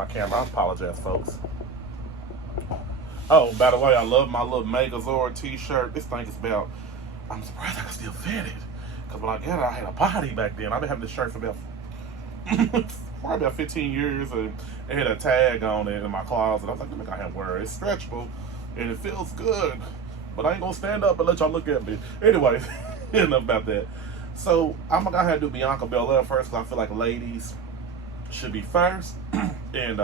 My camera, I apologize, folks. Oh, by the way, I love my little Megazord t-shirt. This thing is about, I'm surprised I can still fit it. Because when I got it, I had a body back then. I've been having this shirt for about, probably about 15 years. And it had a tag on it in my closet. I was like, let me go ahead and wear it. It's stretchable and it feels good. But I ain't going to stand up and let y'all look at me. Anyway, enough about that. So I'm going to go ahead and do Bianca Belair first because I feel like ladies should be first. And,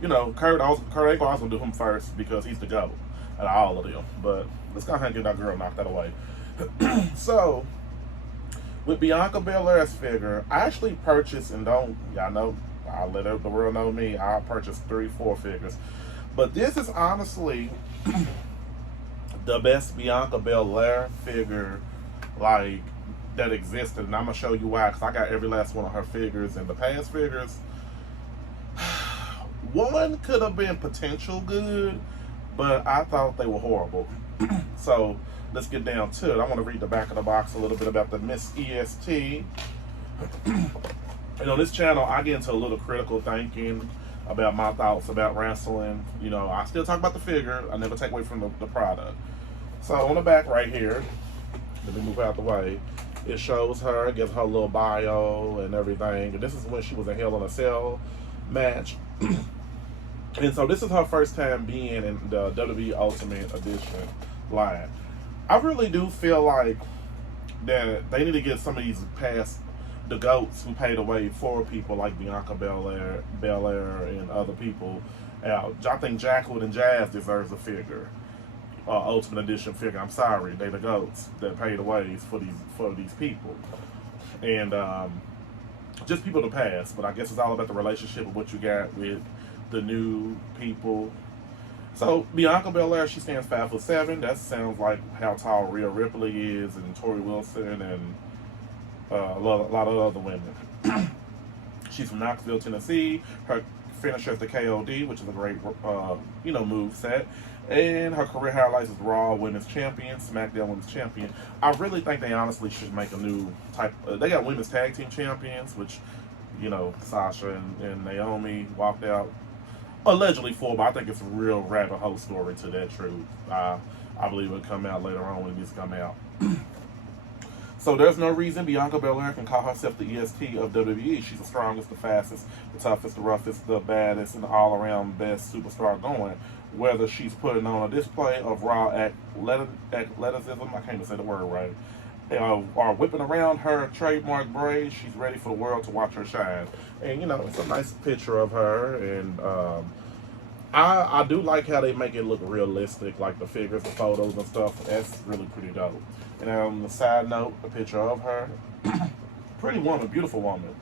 you know, Kurt ain't gonna do him first because he's the GOAT out of all of them. But let's go ahead and get that girl knocked that away. So, with Bianca Belair's figure, I actually purchased, and y'all know, I'll let the world know me, I purchased 3-4 figures. But this is honestly the best Bianca Belair figure, like, that existed. And I'm going to show you why, because I got every last one of her figures. And the past figures, one could have been potential good, but I thought they were horrible. So let's get down to it. I want to read the back of the box a little bit about the Miss EST. And on this channel, I get into a little critical thinking about my thoughts about wrestling. You know, I still talk about the figure. I never take away from the product. So on the back right here, let me move out the way. It shows her, gives her a little bio and everything. And this is when she was in Hell in a Cell match. And so this is her first time being in the WWE Ultimate Edition line. I really do feel like that they need to get some of these past the GOATs who paid away for people like Bianca Belair and other people out. I think Jacqueline and Jazz deserves a figure. Ultimate Edition figure. I'm sorry, they the GOATs that paid away for these people. And just people to pass. But I guess it's all about the relationship of what you got with the new people. So Bianca Belair, she stands 5'7". That sounds like how tall Rhea Ripley is, and Tori Wilson, and a lot of other women. She's from Knoxville, Tennessee. Her finisher is the KOD, which is a great move set. And her career highlights is Raw Women's Champion, SmackDown Women's Champion. I really think they honestly should make a new type. They got Women's Tag Team Champions, which, you know, Sasha and Naomi walked out allegedly for, but I think it's a real rabbit hole story to that truth. I believe it'll come out later on when it needs to come out. So there's no reason Bianca Belair can call herself the EST of WWE. She's the strongest, the fastest, the toughest, the roughest, the baddest, and the all-around best superstar going. Whether she's putting on a display of raw athleticism, I can't even say the word right, or whipping around her trademark braids, she's ready for the world to watch her shine. And, you know, it's a nice picture of her. And I do like how they make it look realistic, like the figures, the photos and stuff. That's really pretty dope. And on the side note, a picture of her. Pretty woman, beautiful woman.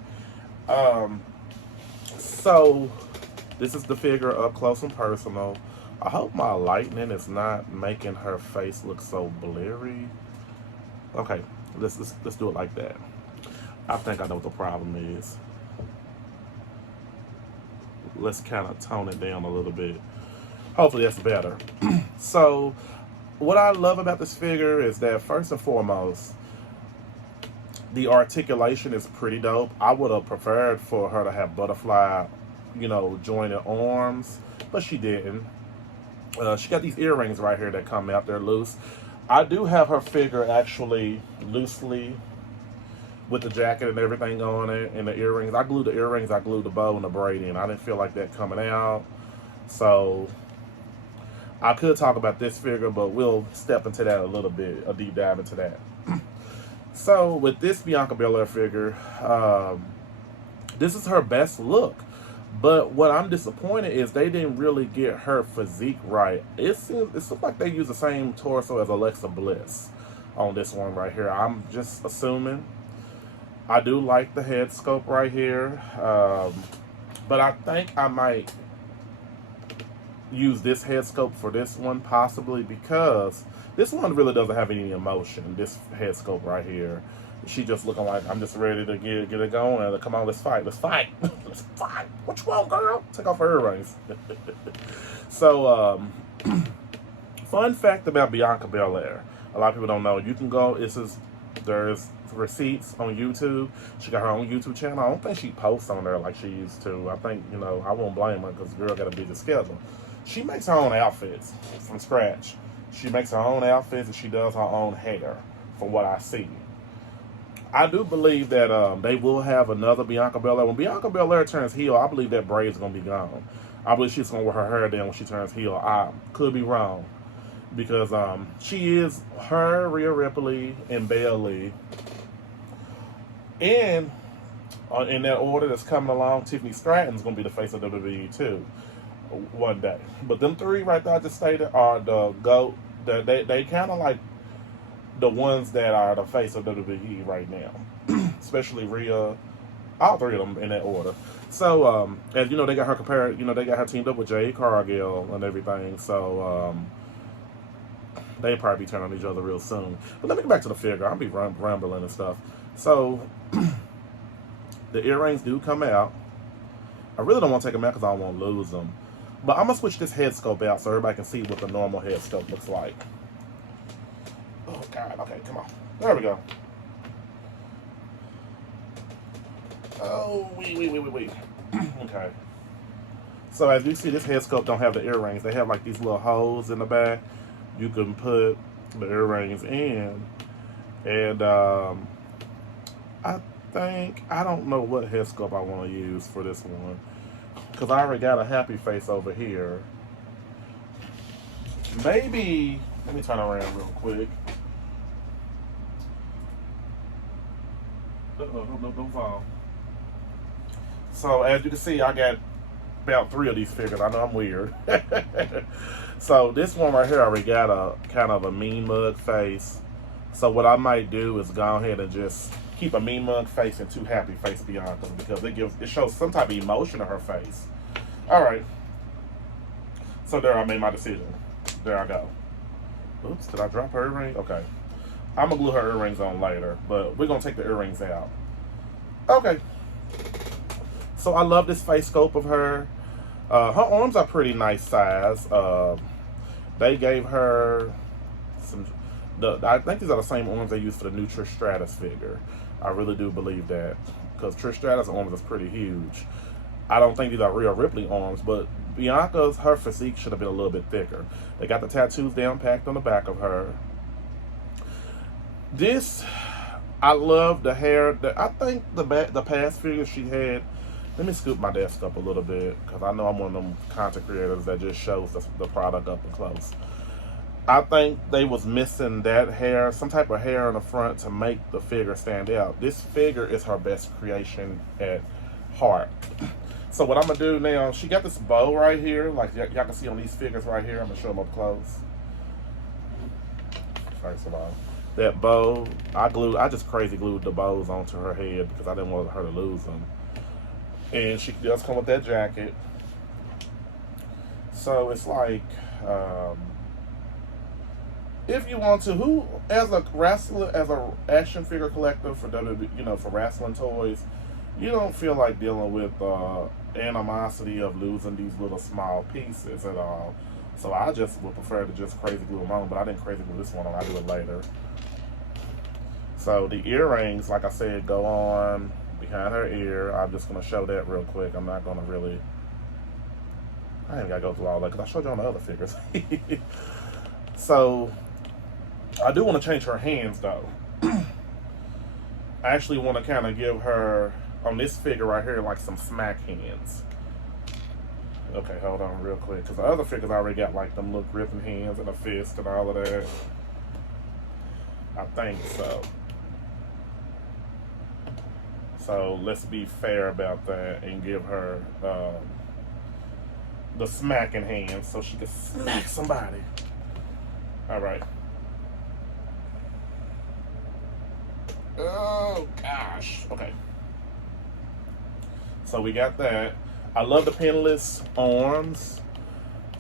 So this is the figure up close and personal. I hope my lightning is not making her face look so blurry. Okay, let's do it like that. I think I know what the problem is. Let's kind of tone it down a little bit. Hopefully that's better. So, what I love about this figure is that first and foremost, the articulation is pretty dope. I would have preferred for her to have butterfly, you know, jointed arms, but she didn't. She got these earrings right here that come out. They're loose. I do have her figure actually loosely with the jacket and everything on it and the earrings. I glued the earrings, I glued the bow and the braiding. I didn't feel like that coming out. So I could talk about this figure, but we'll step into that a little bit, a deep dive into that. So with this Bianca Belair figure, this is her best look. But what I'm disappointed is they didn't really get her physique right. It looks like they use the same torso as Alexa Bliss on this one right here. I'm just assuming. I do like the head sculpt right here. But I think I might use this head sculpt for this one possibly because this one really doesn't have any emotion. This head sculpt right here. She just looking like, I'm just ready to get it going. Come on, let's fight. Let's fight. Let's fight. What you want, girl? Take off her earrings. So, fun fact about Bianca Belair. A lot of people don't know. You can go, there's receipts on YouTube. She got her own YouTube channel. I don't think she posts on there like she used to. I think, you know, I won't blame her because the girl got a busy schedule. She makes her own outfits from scratch. She makes her own outfits and she does her own hair, from what I see. I do believe that they will have another Bianca Belair. When Bianca Belair turns heel, I believe that braid's going to be gone. I believe she's going to wear her hair down when she turns heel. I could be wrong. Because she is her, Rhea Ripley, and Bayley. And in that order that's coming along, Tiffany Stratton's going to be the face of WWE too, one day. But them three right there I just stated are the GOAT. They kind of like the ones that are the face of WWE right now. Especially Rhea. All three of them in that order. So, as you know, they got her compared, you know, they got her teamed up with Jade Cargill and everything. So, they probably be turning on each other real soon. But let me get back to the figure. I'll be rambling and stuff. So, the earrings do come out. I really don't want to take them out because I don't want to lose them. But I'm going to switch this head sculpt out so everybody can see what the normal head sculpt looks like. Oh, God. Okay, come on. There we go. Oh, wait. Okay. So as you see, this head sculpt don't have the earrings. They have like these little holes in the back. You can put the earrings in. And I don't know what head sculpt I want to use for this one. Because I already got a happy face over here. Maybe, let me turn around real quick. Don't fall. So as you can see, I got about 3 of these figures. I know I'm weird. So this one right here already got a kind of a mean mug face. So what I might do is go ahead and just keep a mean mug face and 2 happy face Bianca because it shows some type of emotion in her face. All right. So there, I made my decision. There I go. Oops, did I drop her earring? Okay. I'm gonna glue her earrings on later, but we're gonna take the earrings out. Okay. So I love this face sculpt of her. Her arms are pretty nice size. They gave her some. I think these are the same arms they used for the new Trish Stratus figure. I really do believe that because Trish Stratus' arms is pretty huge. I don't think these are Rhea Ripley arms, but Bianca's, her physique should have been a little bit thicker. They got the tattoos down packed on the back of her. This, I love the hair. I think the past figure she had. Let me scoop my desk up a little bit because I know I'm one of them content creators that just shows the product up and close. I think they was missing that hair, some type of hair in the front to make the figure stand out. This figure is her best creation at heart. So what I'm going to do now, she got this bow right here, like y'all can see on these figures right here. I'm going to show them up close. First of all, that bow, I just crazy glued the bows onto her head because I didn't want her to lose them. And she does come with that jacket. So it's like, if you want to, who as a wrestler, as a action figure collector for WWE, for wrestling toys, you don't feel like dealing with animosity of losing these little small pieces at all. So I just would prefer to just crazy glue them on, but I didn't crazy glue this one on. I do it later. So the earrings, like I said, go on behind her ear. I'm just going to show that real quick. I'm not going to really, I ain't got to go through all that because I showed you on the other figures. So I do want to change her hands though. I actually want to kind of give her, on this figure right here, like some smack hands. Okay, hold on real quick, because the other figures already got like them little gripping hands and a fist and all of that. I think so. So let's be fair about that and give her the smacking hands so she can smack somebody. All right. Oh gosh. Okay. So we got that. I love the pinless arms.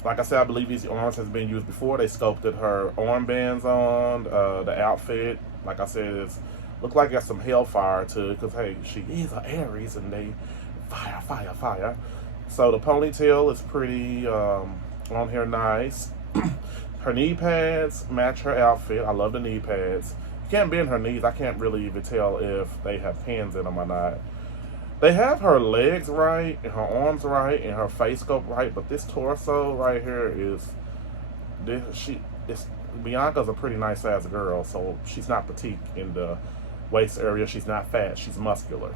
Like I said, I believe these arms has been used before. They sculpted her armbands on the outfit. Like I said, it's look like it got some hellfire to it because hey, she is an Aries and they fire. So the ponytail is pretty on here nice. Her knee pads match her outfit. I love the knee pads. can't bend her knees. I can't really even tell if they have pins in them or not. They have her legs right, and her arms right, and her face sculpt right, but this torso right here is Bianca's a pretty nice sized girl, so she's not petite in the waist area. She's not fat. She's muscular.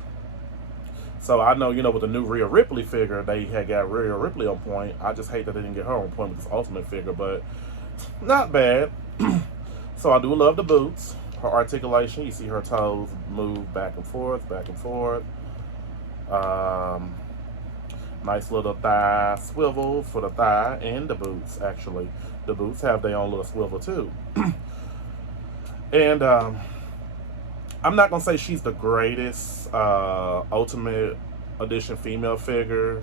So I know, with the new Rhea Ripley figure, they had got Rhea Ripley on point. I just hate that they didn't get her on point with this Ultimate figure, but not bad. So I do love the boots. Her articulation, you see her toes move back and forth, back and forth. Nice little thigh swivel for the thigh and the boots, actually. The boots have their own little swivel, too. And I'm not going to say she's the greatest Ultimate Edition female figure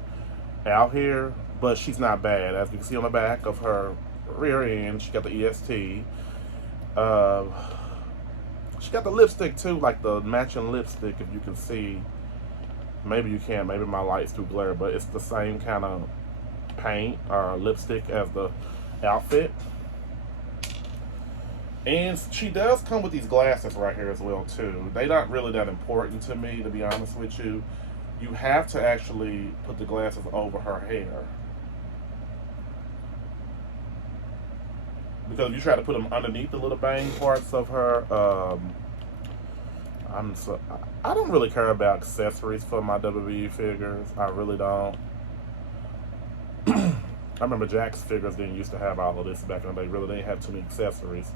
out here, but she's not bad. As you can see on the back of her rear end, she got the EST. She got the lipstick too, like the matching lipstick, if you can see. Maybe you can, maybe my light's too glare, but it's the same kind of paint or lipstick as the outfit. And she does come with these glasses right here as well too. They're not really that important to me, to be honest with you. You have to actually put the glasses over her hair, because if you try to put them underneath the little bang parts of her, I don't really care about accessories for my WWE figures. I really don't. I remember Jack's figures didn't used to have all of this back in the day. Really didn't have too many accessories.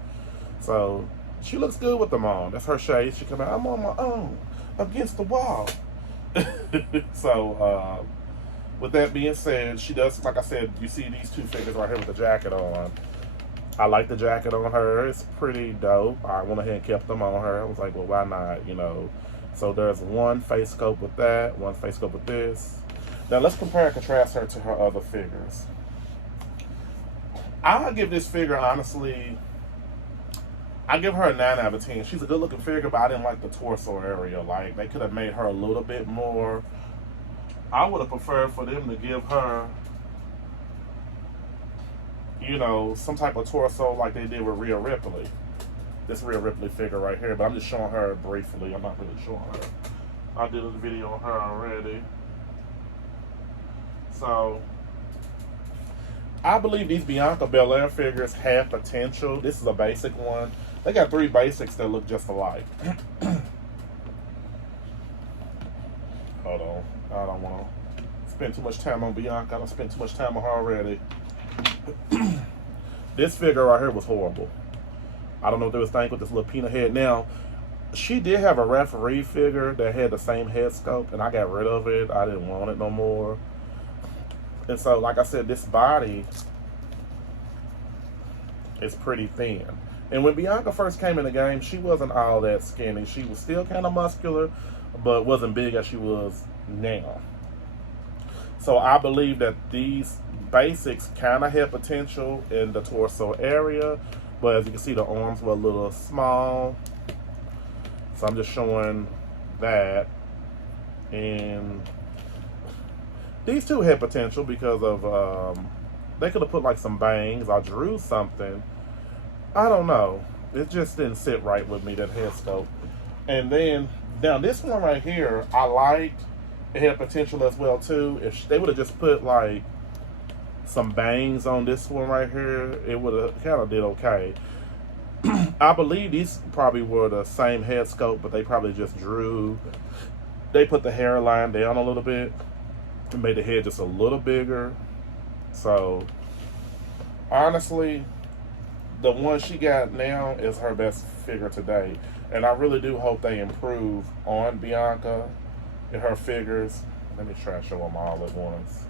So she looks good with them on. That's her shade. She come out, I'm on my own, against the wall. So with that being said, she does, like I said, you see these two figures right here with the jacket on. I like the jacket on her. It's pretty dope. I went ahead and kept them on her. I was like, well, why not, So there's one face scope with that, one face scope with this. Now let's compare and contrast her to her other figures. I'll give this figure, honestly, I give her a 9 out of 10. She's a good looking figure, but I didn't like the torso area. Like, they could have made her a little bit more. I would have preferred for them to give her, some type of torso like they did with Rhea Ripley. This Rhea Ripley figure right here, but I'm just showing her briefly. I'm not really showing her. I did a video on her already. So, I believe these Bianca Belair figures have potential. This is a basic one. They got 3 basics that look just alike. Hold on. I don't want to spend too much time on Bianca. I don't spend too much time on her already. This figure right here was horrible. I don't know what they was thinking with this little peanut head. Now, she did have a referee figure that had the same head sculpt, and I got rid of it. I didn't want it no more. And so, like I said, this body is pretty thin. And when Bianca first came in the game, she wasn't all that skinny. She was still kind of muscular, but wasn't big as she was now. So I believe that these basics kind of had potential in the torso area, but as you can see, the arms were a little small. So I'm just showing that. And these two had potential because of, they could have put like some bangs or drew something. I don't know. It just didn't sit right with me, that head sculpt. And then, now this one right here, I liked. It had potential as well too. If they would have just put like some bangs on this one right here, it would have kind of did okay. I believe these probably were the same head sculpt, but they probably just drew. They put the hairline down a little bit and made the head just a little bigger. So honestly, the one she got now is her best figure today. And I really do hope they improve on Bianca in her figures. Let me try to show them all at once,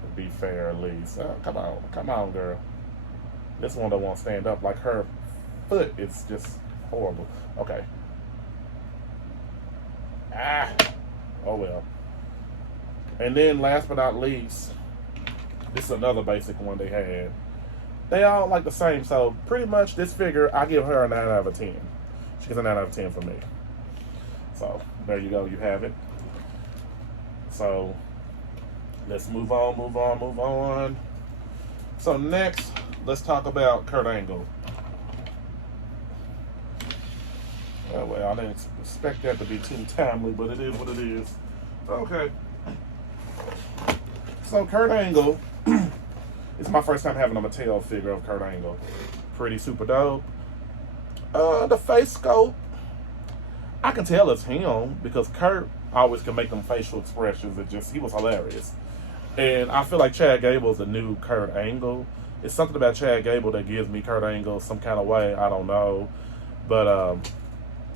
to be fair at least. Come on, girl. This one don't want to stand up. Like, her foot is just horrible. Okay. Oh well. And then last but not least, this is another basic one they had. They all like the same, so pretty much this figure, I give her a 9 out of 10. She gets a 9 out of 10 for me. So, there you go, you have it. So, let's move on. So next, let's talk about Kurt Angle. Well, I didn't expect that to be too timely, but it is what it is. Okay. So Kurt Angle, it's my first time having a Mattel figure of Kurt Angle. Pretty super dope. The face sculpt, I can tell it's him because Kurt always can make them facial expressions. He was hilarious. And I feel like Chad Gable's the new Kurt Angle. It's something about Chad Gable that gives me Kurt Angle some kind of way. I don't know. But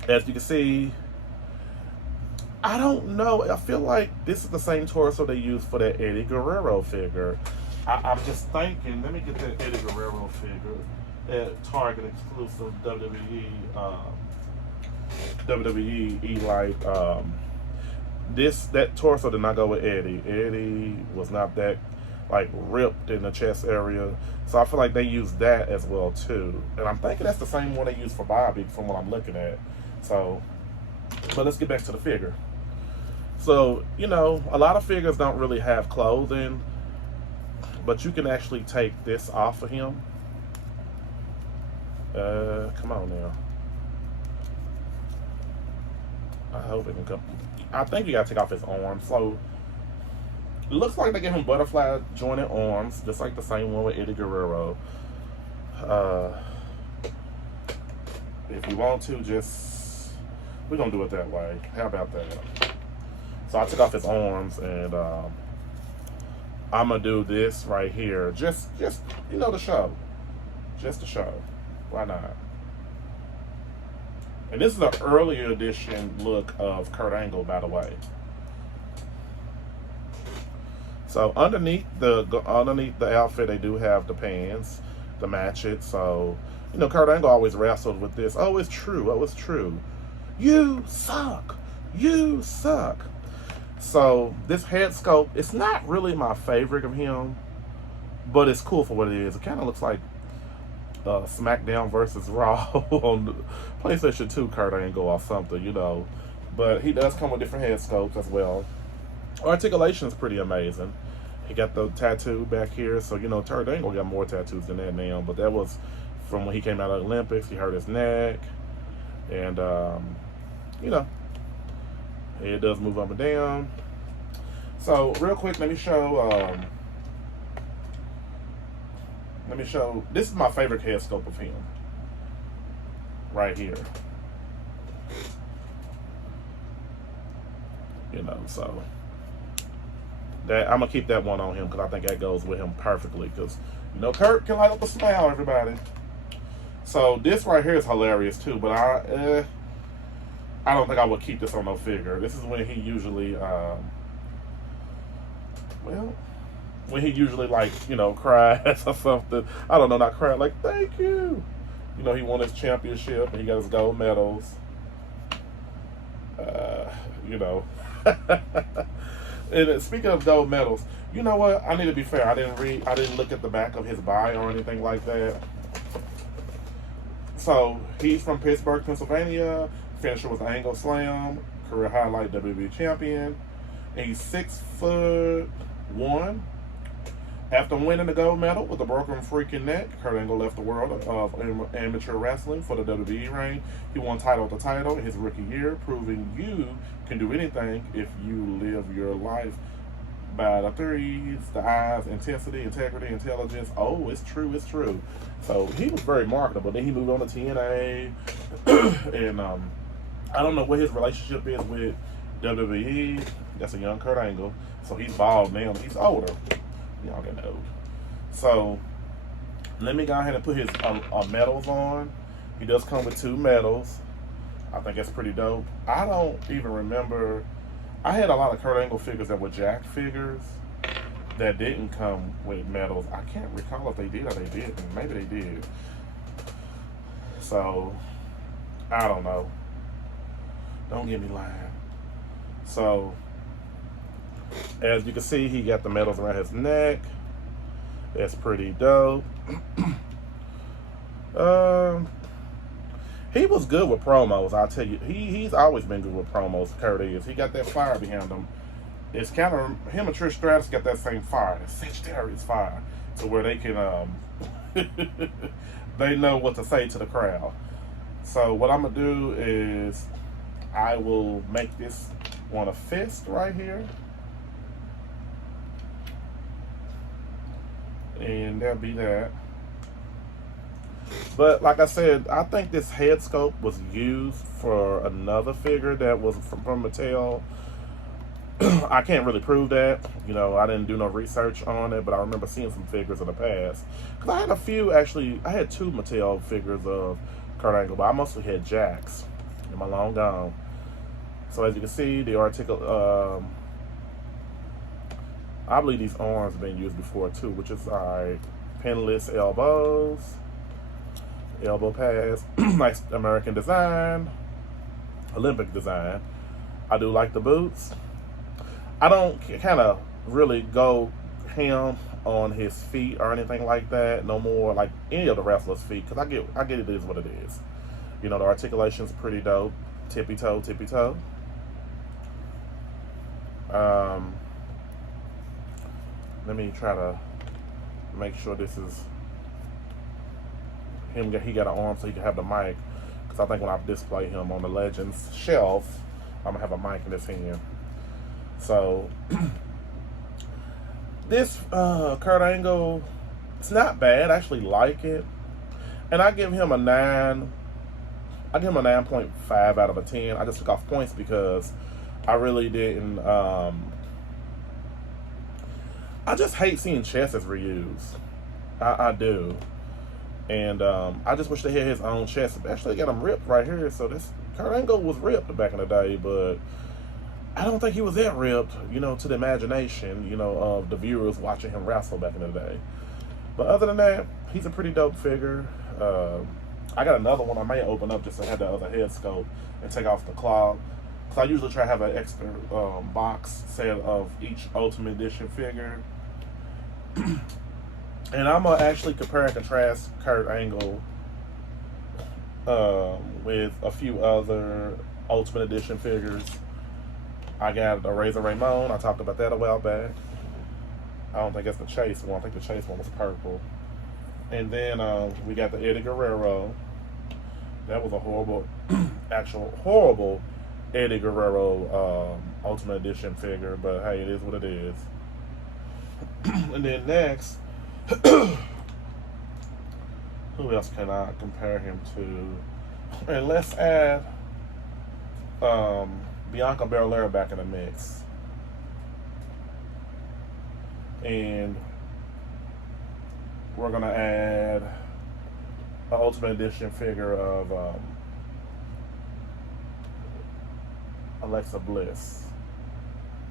as you can see, I don't know. I feel like this is the same torso they used for that Eddie Guerrero figure. I'm just thinking, let me get that Eddie Guerrero figure at Target exclusive WWE E-Light. That torso did not go with Eddie. Eddie was not that like ripped in the chest area. So I feel like they used that as well too. And I'm thinking that's the same one they used for Bobby from what I'm looking at. So, but let's get back to the figure. So, you know, a lot of figures don't really have clothing, but you can actually take this off of him. Come on now. I hope it can come. I think you gotta take off his arms. So, it looks like they give him butterfly jointed arms, just like the same one with Eddie Guerrero. If you want to, we're gonna do it that way. How about that? So I took off his arms, and I'm gonna do this right here, just you know, the show, just to show. Why not? And this is an earlier edition look of Kurt Angle, by the way. So underneath the outfit, they do have the pants to match it. So, you know, Kurt Angle always wrestled with this. Oh, it's true. Oh, it's true. You suck. You suck. So this head sculpt, it's not really my favorite of him, but it's cool for what it is. It kind of looks like SmackDown versus Raw on the PlayStation 2 Kurt Angle or something, you know. But he does come with different head sculpts as well. Articulation is pretty amazing. He got the tattoo back here, so you know Kurt Angle got more tattoos than that now. But that was from when he came out of the Olympics. He hurt his neck, and you know, it does move up and down. So real quick, let me show. This is my favorite head sculpt of him. Right here. You know, so that I'm gonna keep that one on him because I think that goes with him perfectly. Because you know, Kurt can light up a smile, everybody. So this right here is hilarious too, but I don't think I would keep this on no figure. This is when he usually, when he usually, like, you know, cries or something. I don't know, not cry, like, thank you. You know, he won his championship and he got his gold medals. You know. And speaking of gold medals, you know what? I need to be fair. I didn't look at the back of his bio or anything like that. So he's from Pittsburgh, Pennsylvania. Finisher was Angle Slam, career highlight WWE champion. And he's 6'1". After winning the gold medal with a broken freaking neck, Kurt Angle left the world of amateur wrestling for the WWE reign. He won title to title in his rookie year, proving you can do anything if you live your life by the threes, the eyes, intensity, integrity, intelligence. Oh, it's true, it's true. So he was very marketable. Then he moved on to TNA, and I don't know what his relationship is with WWE. That's a young Kurt Angle. So he's bald now. He's older. Y'all getting old. So let me go ahead and put his medals on. He does come with 2 medals. I think that's pretty dope. I don't even remember. I had a lot of Kurt Angle figures that were Jack figures that didn't come with medals. I can't recall if they did or they didn't. Maybe they did. So I don't know. Don't get me lying. So as you can see, he got the medals around his neck. That's pretty dope. He was good with promos, I'll tell you. He's always been good with promos, Kurt is. He got that fire behind him. It's kind of, him and Trish Stratus got that same fire, that Sagittarius fire, to where they can, they know what to say to the crowd. So what I'm gonna do is I will make this one a fist right here, and that'll be that. But like I said, I think this head sculpt was used for another figure that was from Mattel. I can't really prove that. You know, I didn't do no research on it, but I remember seeing some figures in the past. Because I had a few, actually, I had 2 Mattel figures of Kurt Angle, but I mostly had Jax in my long gone. So as you can see, the I believe these arms have been used before too, which is alright. Pinless elbows, elbow pads, nice American design, Olympic design. I do like the boots. I don't kind of really go ham on his feet or anything like that no more, like any of the wrestlers' feet, because I get it is what it is. You know, the articulation's pretty dope. Tippy toe, tippy toe. Let me try to make sure this is him. He got an arm so he can have the mic, because I think when I display him on the Legends shelf, I'm gonna have a mic in his hand. So this Kurt Angle, it's not bad. I actually like it, and I give him a 9. I give him a 9.5 out of a 10. I just took off points because I really didn't. I just hate seeing chests reused. I do, and I just wish they had his own chest. Especially got him ripped right here. So this Kurt Angle was ripped back in the day, but I don't think he was that ripped, you know, to the imagination, you know, of the viewers watching him wrestle back in the day. But other than that, he's a pretty dope figure. I got another one I may open up just to have the other head sculpt and take off the claw. Because I usually try to have an extra box set of each Ultimate Edition figure. And I'm going to actually compare and contrast Kurt Angle with a few other Ultimate Edition figures. I got the Razor Ramon. I talked about that a while back. I don't think it's the Chase one. I think the Chase one was purple. And then we got the Eddie Guerrero. That was a horrible, actual horrible Eddie Guerrero Ultimate Edition figure. But hey, it is what it is. And then next, who else can I compare him to? And let's add Bianca Belair back in the mix. And we're going to add an Ultimate Edition figure of Alexa Bliss,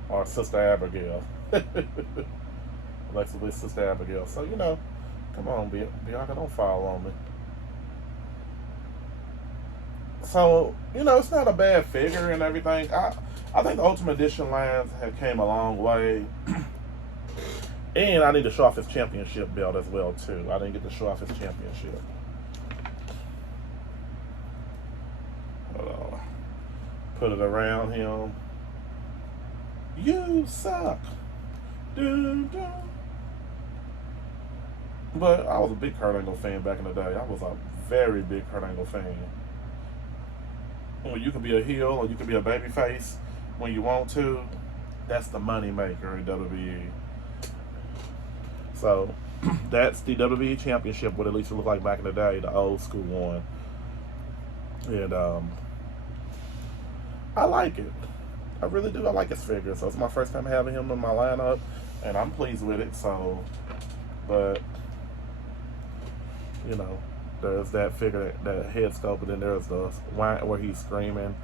or Sister Abigail. Alexa Bliss, Sister Abigail. So, you know, come on, Bianca, don't fall on me. So, you know, it's not a bad figure and everything. I think the Ultimate Edition lines have came a long way. And I need to show off his championship belt as well, too. I didn't get to show off his championship. Hold on. Put it around him. You suck. Dun, dun. But I was a big Kurt Angle fan back in the day. I was a very big Kurt Angle fan. When you can be a heel or you can be a babyface when you want to, that's the money maker in WWE. So that's the WWE Championship, what at least it looked like back in the day, the old school one. And I like it. I really do. I like his figure. So it's my first time having him in my lineup, and I'm pleased with it. So, but you know, there's that figure, that head sculpt, and then there's the one where he's screaming.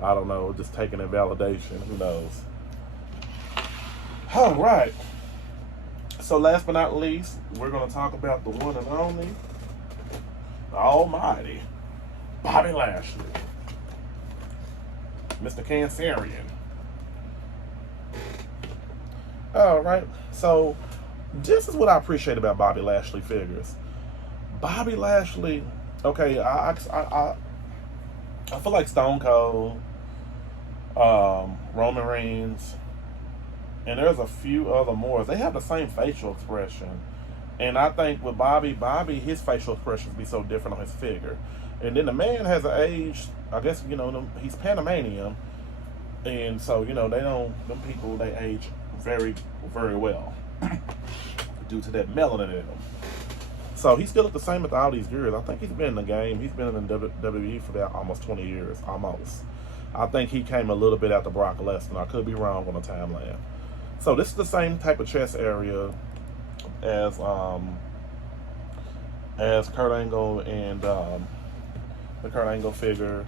I don't know, just taking in validation. Who knows? All right. So last but not least, we're going to talk about the one and only, the almighty, Bobby Lashley. Mr. Cancerian. All right. So this is what I appreciate about Bobby Lashley figures. Bobby Lashley, okay, I feel like Stone Cold, Roman Reigns, and there's a few other more. They have the same facial expression. And I think with Bobby, his facial expressions be so different on his figure. And then the man has an age, I guess, he's Panamanian. And so, them people, they age very, very well due to that melanin in them. So he still look the same with all these years. I think he's been in the game. He's been in the WWE for about almost 20 years, almost. I think he came a little bit after Brock Lesnar. I could be wrong on the timeline. So this is the same type of chest area as Kurt Angle and the Kurt Angle figure.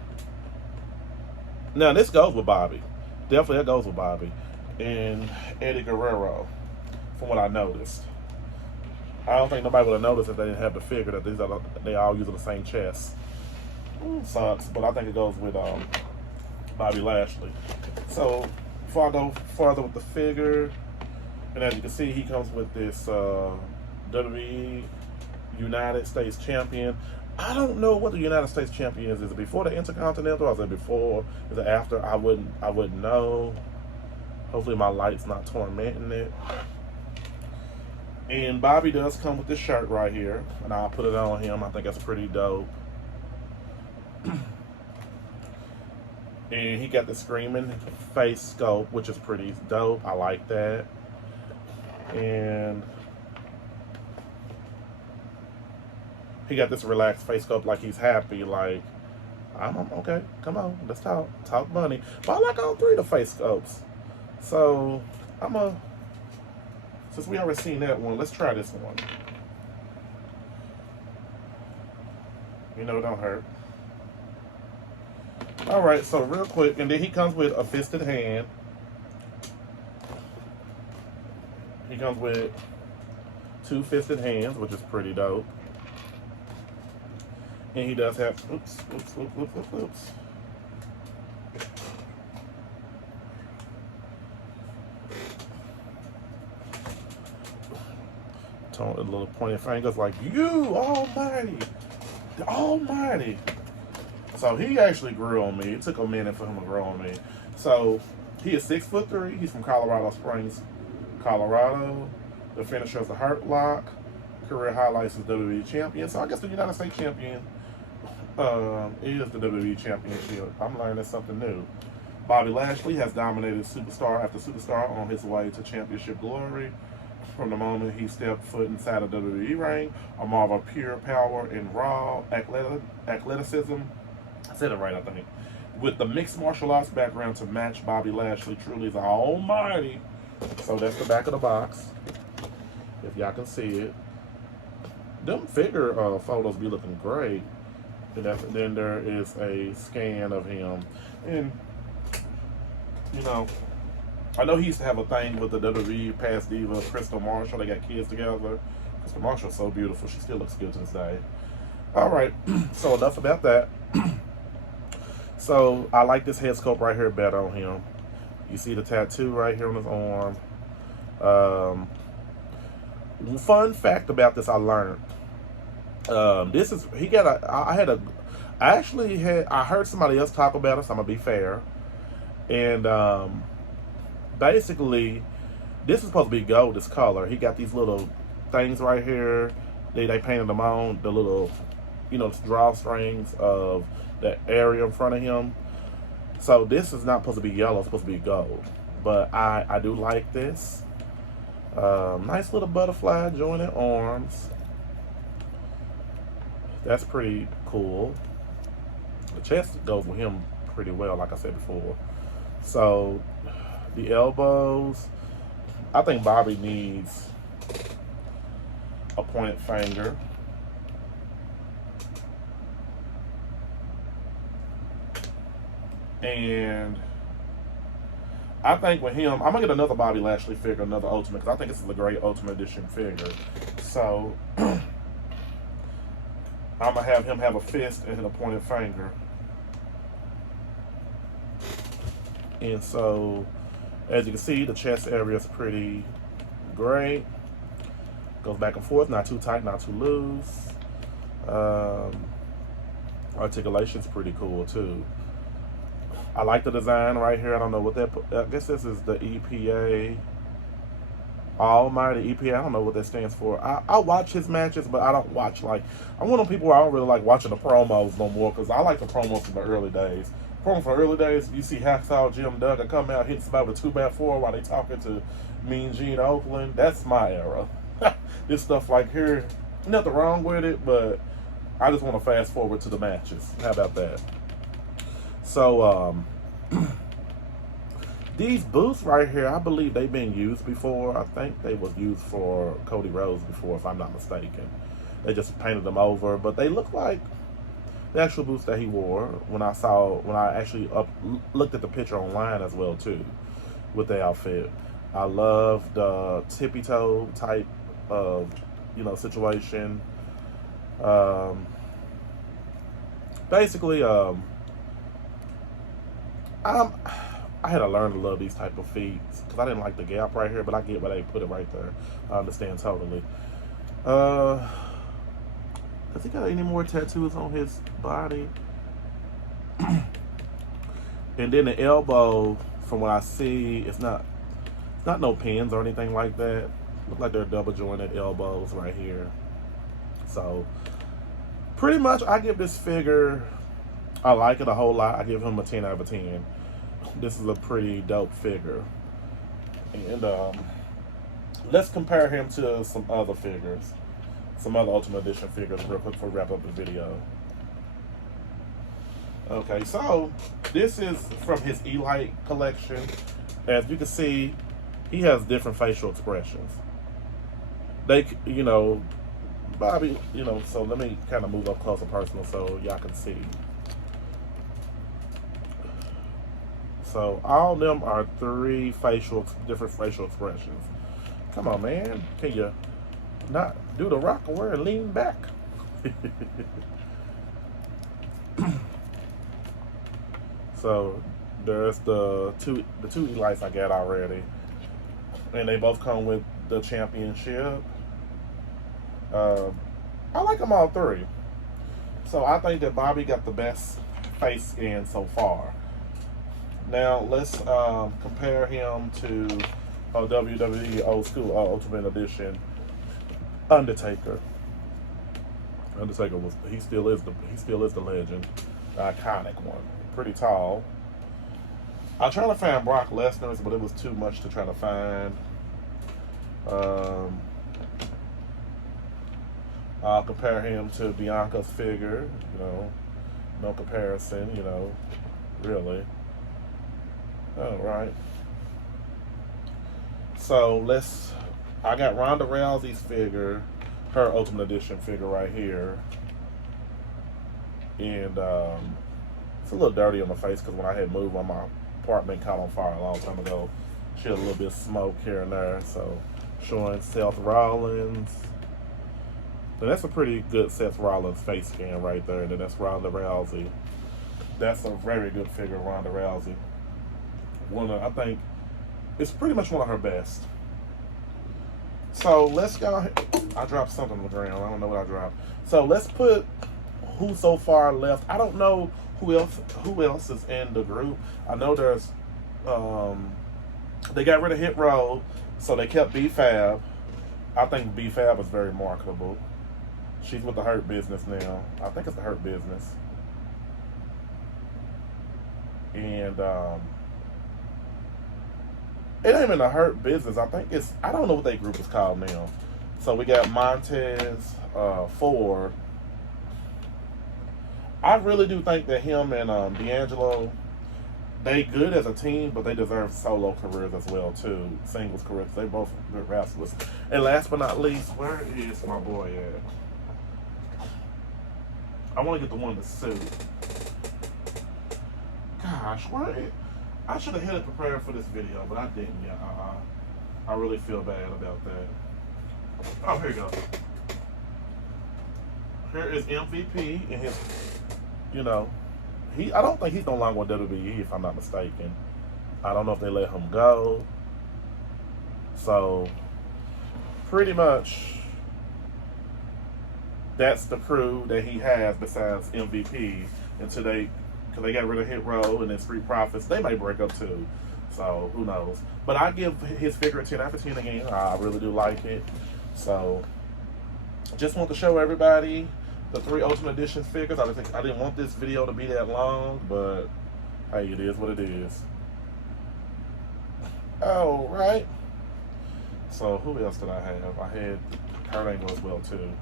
Now this goes with Bobby. Definitely that goes with Bobby. And Eddie Guerrero, from what I noticed. I don't think nobody would have noticed if they didn't have the figure that they all using the same chest. Sucks, but I think it goes with Bobby Lashley. So before I go further with the figure, and as you can see, he comes with this WWE United States Champion. I don't know what the United States Champion is. Is it before the Intercontinental? Or is it before? Is it after? I wouldn't know. Hopefully my light's not tormenting it. And Bobby does come with this shirt right here, and I'll put it on him. I think that's pretty dope. And he got the screaming face sculpt, which is pretty dope. I like that. And he got this relaxed face sculpt, like he's happy, like, I'm okay, come on, let's talk money. But I like all three of the face sculpts. So since we already seen that one, let's try this one. It don't hurt. Alright, so real quick, and then he comes with a fisted hand. He comes with 2 fisted hands, which is pretty dope. And he does have, oops. A little pointed fingers like, you almighty, the almighty. So he actually grew on me. It took a minute for him to grow on me. So he is 6'3". He's from Colorado Springs, Colorado. The finisher is a Hurt Lock. Career highlights is WWE Champion. So I guess the United States Champion is the WWE Championship. I'm learning something new. Bobby Lashley has dominated superstar after superstar on his way to championship glory. From the moment he stepped foot inside a WWE ring, a marvel of pure power and raw athleticism. I said it right, I think. With the mixed martial arts background to match, Bobby Lashley truly is almighty. So that's the back of the box, if y'all can see it. Them figure photos be looking great. And then there is a scan of him. And, I know he used to have a thing with the WWE past diva, Crystal Marshall. They got kids together. Crystal Marshall's so beautiful. She still looks good to this day. All right. So enough about that. So I like this head sculpt right here better on him. You see the tattoo right here on his arm. Fun fact about this I learned. This is, he got a, I heard somebody else talk about it, so I'm going to be fair. And, basically, this is supposed to be gold, this color. He got these little things right here. They painted them on, the little, drawstrings of the area in front of him. So this is not supposed to be yellow, it's supposed to be gold. But I do like this. Nice little butterfly jointed arms. That's pretty cool. The chest goes with him pretty well, like I said before. So the elbows, I think Bobby needs a pointed finger. And I think with him, I'm going to get another Bobby Lashley figure, another Ultimate, because I think this is a great Ultimate Edition figure. So I'm going to have him have a fist and a pointed finger. And so, as you can see, the chest area is pretty great. Goes back and forth, not too tight, not too loose. Articulation's pretty cool too. I like the design right here. I don't know what that, I guess this is the EPA Almighty EPA. I don't know what that stands for. I watch his matches, but I don't watch like, I'm one of them people where I don't really like watching the promos no more because I like the promos from the early days. Promo from the early days, you see Hacksaw Jim Duggan come out hitting somebody with a 2x4 while they talking to Mean Gene Oakland. That's my era. This stuff like here, nothing wrong with it, but I just want to fast forward to the matches. How about that? So, these boots right here, I believe they've been used before. I think they was used for Cody Rhodes before, if I'm not mistaken. They just painted them over, but they look like the actual boots that he wore when I actually looked at the picture online as well too, with the outfit. I love the tippy toe type of, situation. Basically, I had to learn to love these type of feet because I didn't like the gap right here, but I get why they put it right there. I understand totally. Does he got any more tattoos on his body? And then the elbow, from what I see, it's not no pins or anything like that. Look like they're double jointed elbows right here. So pretty much I give this figure, I like it a whole lot. I give him a 10 out of 10. This is a pretty dope figure. And let's compare him to some other figures. Some other Ultimate Edition figures real quick before we wrap up the video. Okay, so this is from his Elite collection. As you can see, he has different facial expressions. They, Bobby, so let me kind of move up close and personal so y'all can see. So all of them are three different facial expressions. Come on, man. Can you not do the rock aware and lean back? So there's the two Elites I got already, and they both come with the championship. I like them all three. So I think that Bobby got the best face scan so far. Now let's compare him to WWE Old School Ultimate Edition Undertaker. Undertaker he still is the legend, the iconic one. Pretty tall. I tried to find Brock Lesnar's, but it was too much to try to find. I'll compare him to Bianca's figure. No comparison. Really. All right. So I got Ronda Rousey's figure, her Ultimate Edition figure right here. And it's a little dirty on the face because when I had moved when my apartment caught on fire a long time ago, she had a little bit of smoke here and there. So showing Seth Rollins. And that's a pretty good Seth Rollins face scan right there. And then that's Ronda Rousey. That's a very good figure, Ronda Rousey. I think it's pretty much one of her best. So let's go. I dropped something on the ground. I don't know what I dropped. So let's put who so far left. I don't know who else is in the group. I know there's they got rid of Hit Row, so they kept B-Fab. I think B-Fab is very marketable. She's with the Hurt Business now. I think it's the Hurt Business. And it ain't even the Hurt Business. I think I don't know what that group is called now. So we got Montez Ford. I really do think that him and D'Angelo, they good as a team, but they deserve solo careers as well too. Singles careers. They both good wrestlers. And last but not least, where is my boy at? I want to get the one in the suit. Gosh, I should have had it prepared for this video, but I didn't yet. I really feel bad about that. Oh, here you go. Here is MVP and his, I don't think he's no longer with WWE, if I'm not mistaken. I don't know if they let him go. So, pretty much, that's the crew that he has besides MVP until because they got rid of Hit Row and then Street Profits. They may break up too. So who knows? But I give his figure a 10 out of 10 again. I really do like it. So just want to show everybody the 3 Ultimate Edition figures. I didn't want this video to be that long, but hey, it is what it is. All right. So who else did I have? I had Kurt Angle as well too.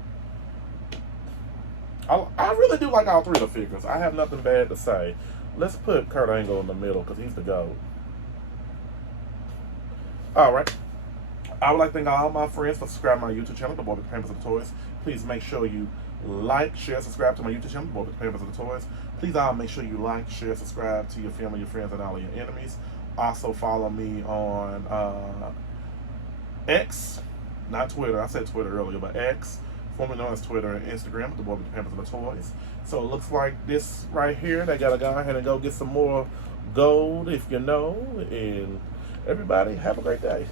I really do like all 3 of the figures. I have nothing bad to say. Let's put Kurt Angle in the middle because he's the GOAT. All right. I would like to thank all my friends for subscribing to my YouTube channel, The Boy with the Pampers and the Toys. Please make sure you like, share, subscribe to my YouTube channel, The Boy with the Pampers and the Toys. Please all make sure you like, share, subscribe to your family, your friends, and all of your enemies. Also follow me on X, not Twitter. I said Twitter earlier, but X, formerly known as Twitter and Instagram, The Boy with the Pampers and the Toys. So it looks like this right here. They gotta go ahead and go get some more gold, if you know. And everybody, have a great day.